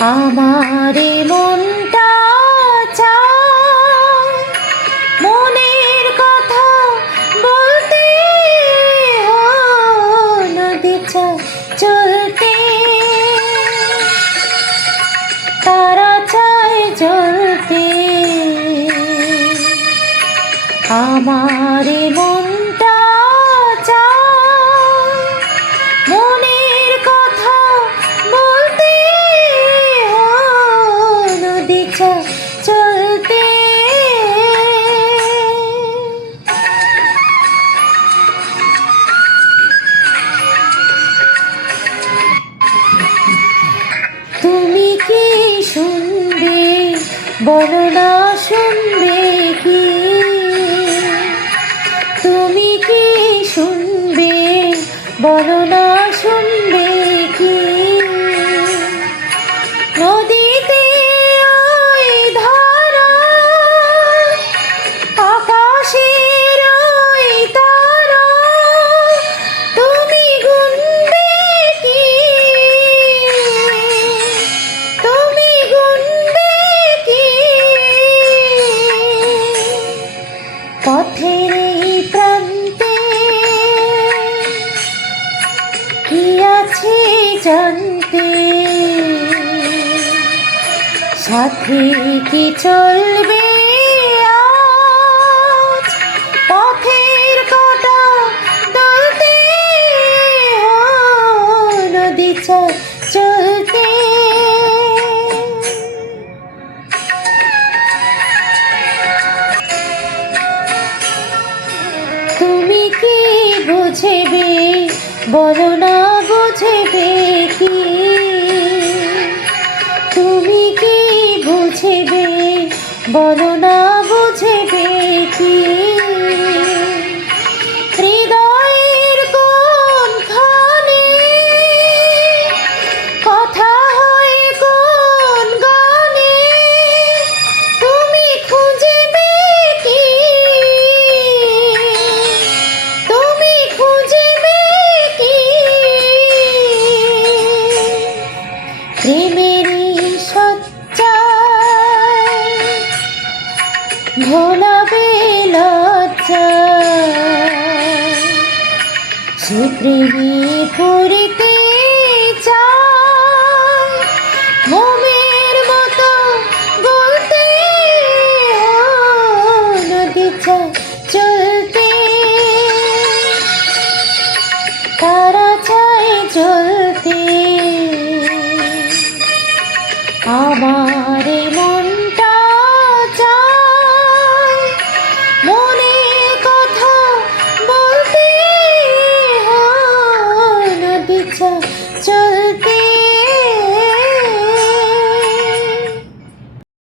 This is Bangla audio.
আমারে মনটা চায় মনের কথা বলতে, নদী চায় চলতে, তারা চায় জ্বলতে। আমারে মনটা চায় মনের কথা বলতে, নদী চায় চলতে। তুমি কি শুনবে বলো না, শুনবে কি? তুমি কি শুনবে বলো না, শুনবে কি? নদীতে ওই ধারা, আকাশের ওই তারা, তুমি গুনবে কি? তুমি গুনবে কি? পথের এই প্রান্তে কি আছে জানতে, সাথে কি চলবে আজ পথের কাঁটা দুলতে, নদী চায় চলতে। তুমি কি বুঝবে বলো না, বুঝবে কি? তুমি কি বুঝবে বলো না, বুঝবে কি? হৃদয়ের কোনখানে কথা হয় কোন গানে, তুমি খুঁজবে কি? তুমি খুঁজবে কি? প্রেমেরই সচ্চায় ভোলাবে লজ্জা, সে প্রেমে পড়তে চায় মোমের মতো গলতে, নদী চায় চলতে, তারা চায় জ্বলতে। আমারে